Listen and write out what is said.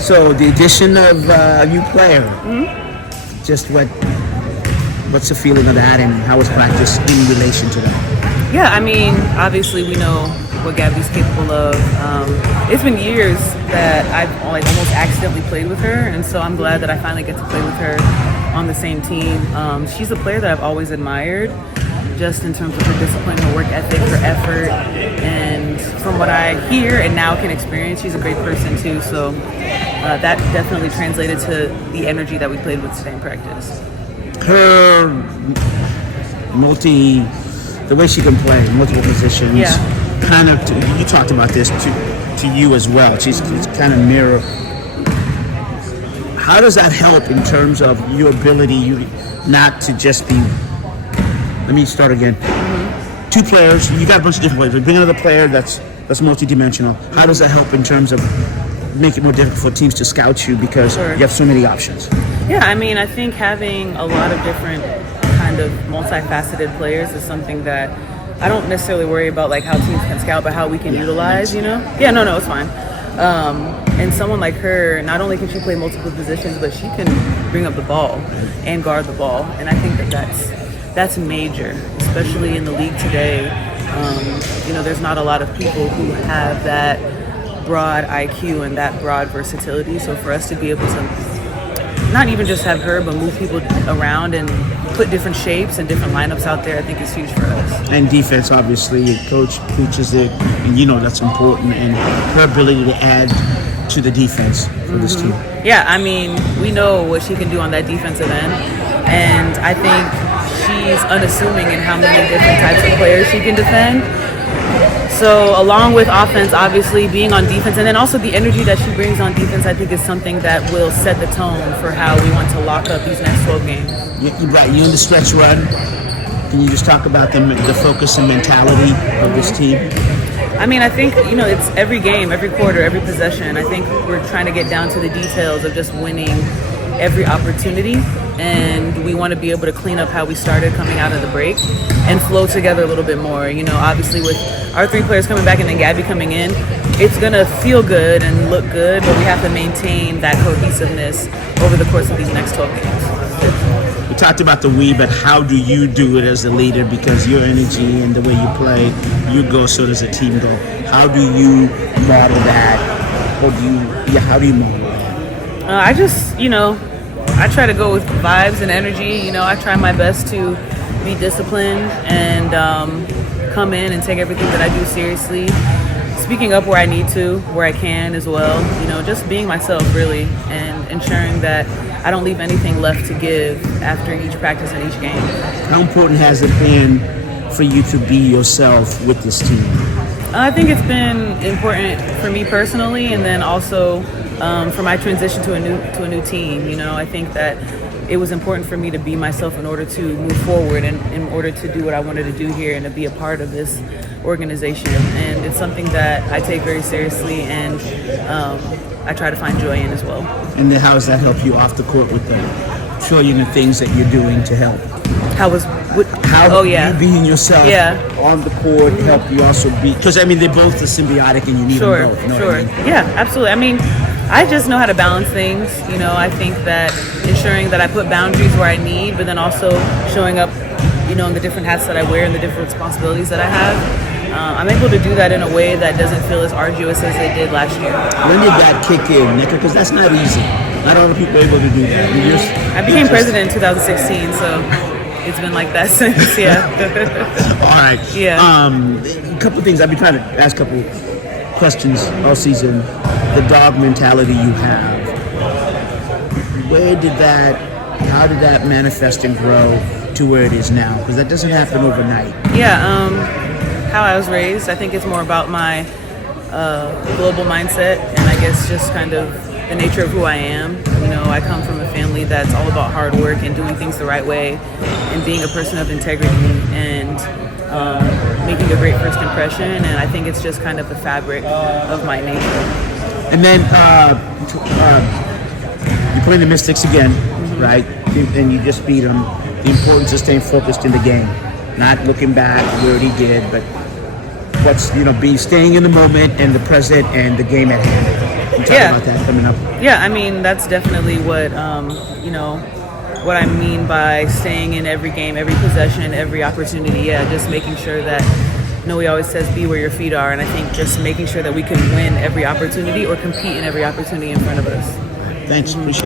So the addition of a new player, just what's the feeling of that, and how was practice in relation to that? Yeah, I mean, obviously we know what Gabby's capable of. It's been years that I've almost accidentally played with her, and so I'm glad that I finally get to play with her on the same team. She's a player that I've always admired, just in terms of her discipline, her work ethic, her effort, and from what I hear and now can experience, she's a great person too. So that definitely translated to the energy that we played with today in practice. Her the way she can play multiple positions, kind of. You talked about this to you as well. She's kind of mirror. How does that help in terms of your ability, not to just be? Let me start again. Two players. You got a bunch of different players. Bring another player that's multidimensional. How does that help in terms of make it more difficult for teams to scout you because you have so many options? Yeah, I mean, I think having a lot of different kind of multifaceted players is something that I don't necessarily worry about, like how teams can scout, but how we can utilize, Yeah, no, it's fine. And someone like her, not only can she play multiple positions, but she can bring up the ball and guard the ball. And I think that's major, especially in the league today. There's not a lot of people who have that broad IQ and that broad versatility. So for us to be able to not even just have her, but move people around and put different shapes and different lineups out there, I think is huge for us. And defense, obviously, coach preaches it, and that's important. And her ability to add to the defense for this team. Yeah, I mean, we know what she can do on that defensive end, and I think she's unassuming in how many different types of players she can defend. So along with offense, obviously being on defense, and then also the energy that she brings on defense, I think is something that will set the tone for how we want to lock up these next 12 games. You're in the stretch run. Can you just talk about the focus and mentality of this team? I mean, I think, it's every game, every quarter, every possession. I think we're trying to get down to the details of just winning every opportunity, and we want to be able to clean up how we started coming out of the break and flow together a little bit more. Obviously with our three players coming back and then Gabby coming in, it's going to feel good and look good, but we have to maintain that cohesiveness over the course of these next 12 games. We talked about the we, but how do you do it as a leader? Because your energy and the way you play, you go, so does the team go. How do you model that? How do you model that? I just, I try to go with vibes and energy. I try my best to be disciplined and come in and take everything that I do seriously. Speaking up where I need to, where I can as well. Just being myself, really, and ensuring that I don't leave anything left to give after each practice and each game. How important has it been for you to be yourself with this team? I think it's been important for me personally, and then also for my transition to a new team. I think that it was important for me to be myself in order to move forward and in order to do what I wanted to do here and to be a part of this organization. And it's something that I take very seriously, and I try to find joy in as well. And then how does that help you off the court with showing the things that you're doing to help? You being yourself on the court help you also be, because they both are symbiotic and you need them both. Sure. Yeah, absolutely. I mean, I just know how to balance things. I think that ensuring that I put boundaries where I need, but then also showing up, in the different hats that I wear and the different responsibilities that I have. I'm able to do that in a way that doesn't feel as arduous as it did last year. When did that kick in, Nneka? Because that's not easy. Not all the people are able to do that. I became president in 2016, so it's been like that since, yeah. All right. Yeah. A couple of things. I've been trying to ask a couple of questions all season. The dog mentality you have. How did that manifest and grow to where it is now? Because that doesn't happen overnight. Yeah. How I was raised, I think it's more about my global mindset, and I guess just kind of the nature of who I am. I come from a family that's all about hard work and doing things the right way and being a person of integrity and making a great first impression, and I think it's just kind of the fabric of my nature. And then you're playing the Mystics again, right? And you just beat them. The importance of staying focused in the game, not looking back, we already did, but staying in the moment and the present and the game at hand. Talk Yeah. about that coming up. Yeah, I mean that's definitely what what I mean by staying in every game, every possession, every opportunity. Yeah, just making sure that he always says be where your feet are, and I think just making sure that we can win every opportunity or compete in every opportunity in front of us. Thanks. Appreciate it.